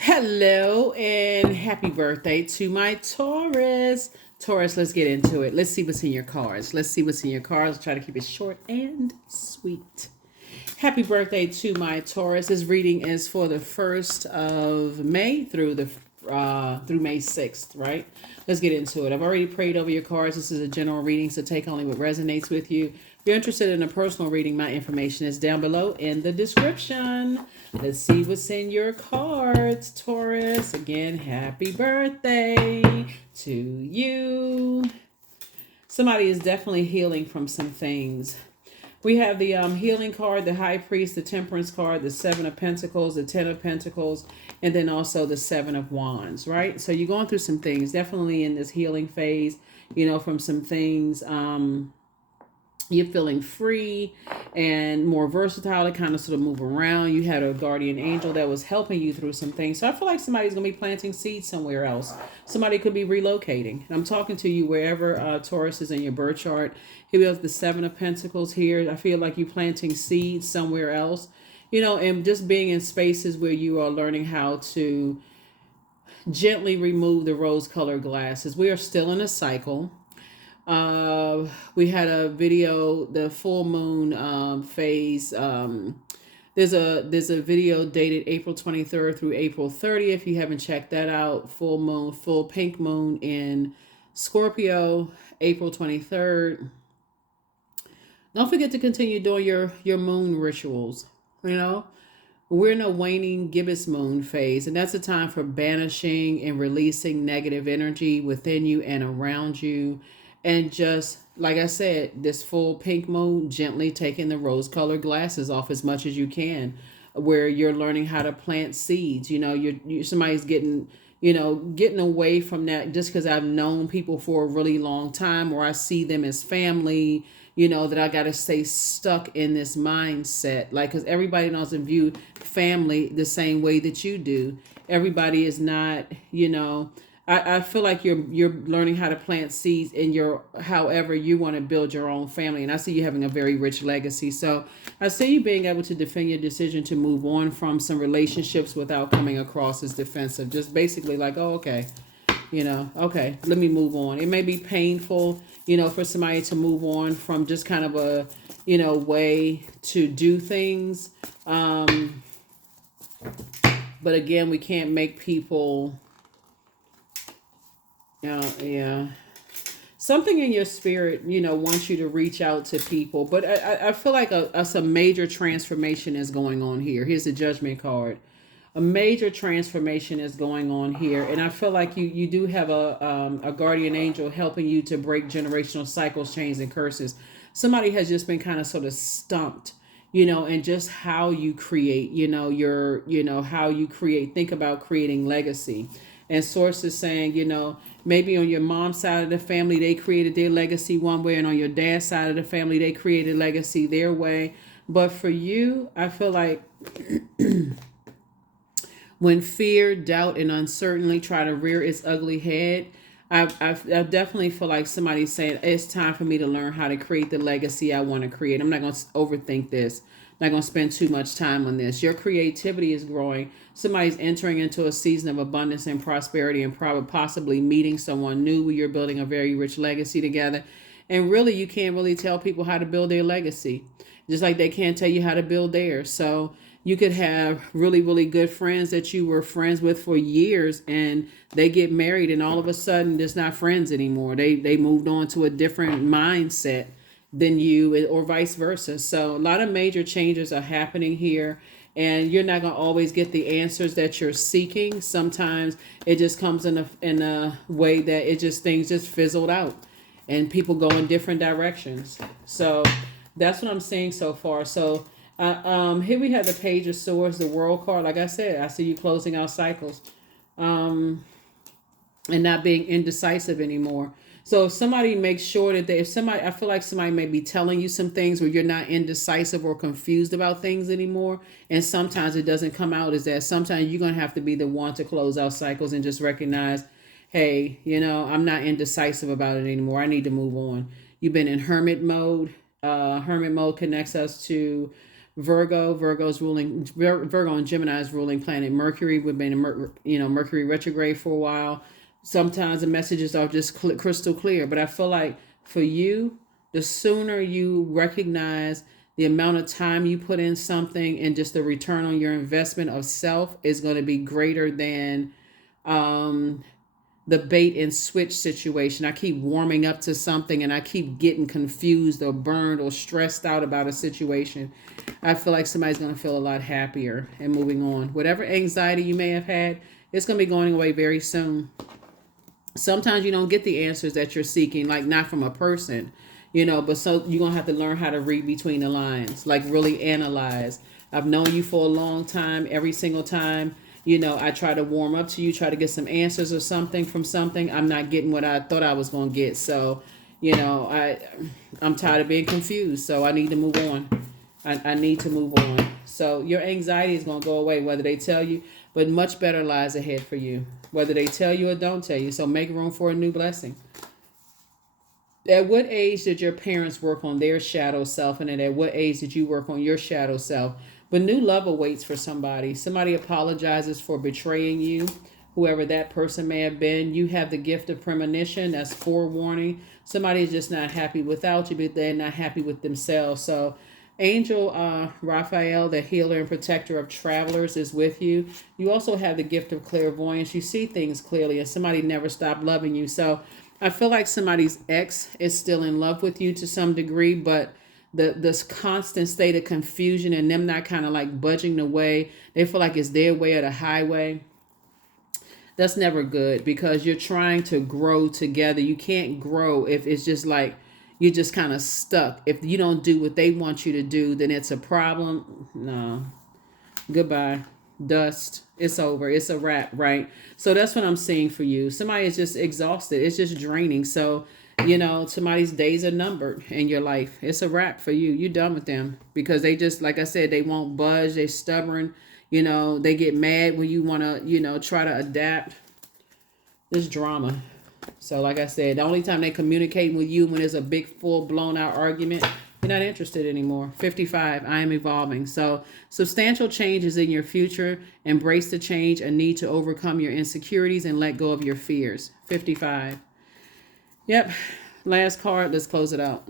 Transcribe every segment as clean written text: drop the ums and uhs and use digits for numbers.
Hello and happy birthday to my Taurus. Taurus, let's get into it. Let's see what's in your cards. Let's see what's in your cards. Try to keep it short and sweet. Happy birthday to my Taurus. This reading is for the 1st of May through May 6th, right? Let's get into it. I've already prayed over your cards. This is a general reading, so take only what resonates with you. If you're interested in a personal reading, my information is down below in the description. Let's see what's in your cards, Taurus. Again, happy birthday to you. Somebody is definitely healing from some things. We have the healing card, the high priest, the temperance card, the 7 of Pentacles, the 10 of Pentacles, and then also the 7 of Wands, right? So you're going through some things, definitely in this healing phase, from some things. You're feeling free and more versatile to kind of sort of move around. You had a guardian angel that was helping you through some things. So I feel like somebody's going to be planting seeds somewhere else. Somebody could be relocating. And I'm talking to you wherever Taurus is in your birth chart. Here we have the 7 of Pentacles here. I feel like you're planting seeds somewhere else, and just being in spaces where you are learning how to gently remove the rose-colored glasses. We are still in a cycle. We had a video, the full moon phase. There's a video dated April 23rd through April 30th. If you haven't checked that out, full moon, full pink moon in Scorpio, April 23rd. Don't forget to continue doing your moon rituals. We're in a waning gibbous moon phase, and that's a time for banishing and releasing negative energy within you and around you. And just like I said, this full pink moon, gently taking the rose-colored glasses off as much as you can, where you're learning how to plant seeds. Somebody's getting away from that, just because I've known people for a really long time, or I see them as family. That I got to stay stuck in this mindset, like, because everybody doesn't view family the same way that you do. Everybody is not, I feel like you're learning how to plant seeds in your however you want to build your own family. And I see you having a very rich legacy. So I see you being able to defend your decision to move on from some relationships without coming across as defensive. Just basically like, oh, okay. Okay, let me move on. It may be painful, for somebody to move on from just kind of a, way to do things. But again, we can't make people, yeah. Something in your spirit, wants you to reach out to people. But I feel like some major transformation is going on here. Here's the Judgment card. A major transformation is going on here, and I feel like you do have a guardian angel helping you to break generational cycles, chains, and curses. Somebody has just been kind of sort of stumped, and just how you create, how you create. Think about creating legacy. And sources saying, maybe on your mom's side of the family, they created their legacy one way, and on your dad's side of the family, they created legacy their way. But for you, I feel like when fear, doubt, and uncertainty try to rear its ugly head, I definitely feel like somebody's saying it's time for me to learn how to create the legacy I want to create. I'm not going to overthink this. I'm not going to spend too much time on this. Your creativity is growing. Somebody's entering into a season of abundance and prosperity, and probably possibly meeting someone new where you're building a very rich legacy together. And really, you can't really tell people how to build their legacy, just like they can't tell you how to build theirs. So you could have really, really good friends that you were friends with for years, and they get married, and all of a sudden they're not friends anymore. They moved on to a different mindset than you, or vice versa. So a lot of major changes are happening here, and you're not going to always get the answers that you're seeking. Sometimes it just comes in a way that things just fizzled out, and people go in different directions. So that's what I'm seeing so far. So here we have the Page of Swords, the World card. Like I said, I see you closing out cycles, and not being indecisive anymore. So if somebody makes sure that I feel like somebody may be telling you some things where you're not indecisive or confused about things anymore. And sometimes it doesn't come out as that. Sometimes you're going to have to be the one to close out cycles and just recognize, hey, I'm not indecisive about it anymore. I need to move on. You've been in hermit mode. Hermit mode connects us to Virgo's ruling, Virgo and Gemini's ruling planet Mercury. We've been in Mercury retrograde for a while. Sometimes the messages are just crystal clear, but I feel like for you, the sooner you recognize the amount of time you put in something and just the return on your investment of self is going to be greater than the bait and switch situation. I keep warming up to something and I keep getting confused or burned or stressed out about a situation. I feel like somebody's going to feel a lot happier and moving on. Whatever anxiety you may have had, it's going to be going away very soon. Sometimes you don't get the answers that you're seeking, like not from a person, but so you're going to have to learn how to read between the lines, like really analyze. I've known you for a long time. Every single time, I try to warm up to you, try to get some answers or something from something. I'm not getting what I thought I was going to get. So, I'm tired of being confused. So I need to move on. I need to move on. So your anxiety is going to go away, whether they tell you, but much better lies ahead for you, whether they tell you or don't tell you. So make room for a new blessing. At what age did your parents work on their shadow self? And at what age did you work on your shadow self? But new love awaits for somebody. Somebody apologizes for betraying you, whoever that person may have been. You have the gift of premonition. That's forewarning. Somebody is just not happy without you, but they're not happy with themselves. So Angel Raphael, the healer and protector of travelers, is with you. You also have the gift of clairvoyance. You see things clearly, and somebody never stopped loving you. So I feel like somebody's ex is still in love with you to some degree, but this constant state of confusion and them not kind of like budging away, they feel like it's their way or the highway. That's never good because you're trying to grow together. You can't grow if it's just like you're just kind of stuck. If you don't do what they want you to do, then it's a problem. No. Goodbye. Dust. It's over. It's a wrap, right? So that's what I'm seeing for you. Somebody is just exhausted. It's just draining. So, somebody's days are numbered in your life. It's a wrap for you. You're done with them because they just, like I said, they won't budge. They're stubborn. They get mad when you want to, try to adapt. This drama. So like I said, the only time they communicate with you when there's a big, full blown out argument, you're not interested anymore. 55, I am evolving. So substantial changes in your future. Embrace the change and need to overcome your insecurities and let go of your fears. 55. Yep. Last card. Let's close it out.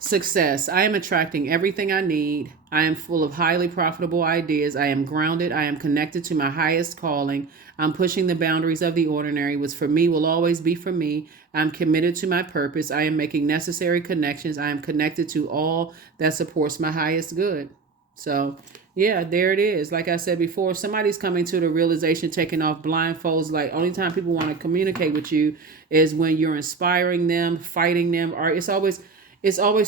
Success. I am attracting everything I need. I am full of highly profitable ideas. I am grounded. I am connected to my highest calling. I'm pushing the boundaries of the ordinary. What's for me will always be for me. I'm committed to my purpose. I am making necessary connections. I am connected to all that supports my highest good. So, yeah, there it is. Like I said before, somebody's coming to the realization, taking off blindfolds. Like, only time people want to communicate with you is when you're inspiring them, fighting them, or it's always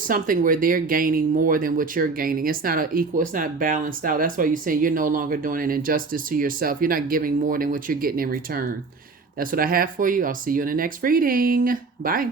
something where they're gaining more than what you're gaining. It's not it's not balanced out. That's why you're saying you're no longer doing an injustice to yourself. You're not giving more than what you're getting in return. That's what I have for you. I'll see you in the next reading. Bye.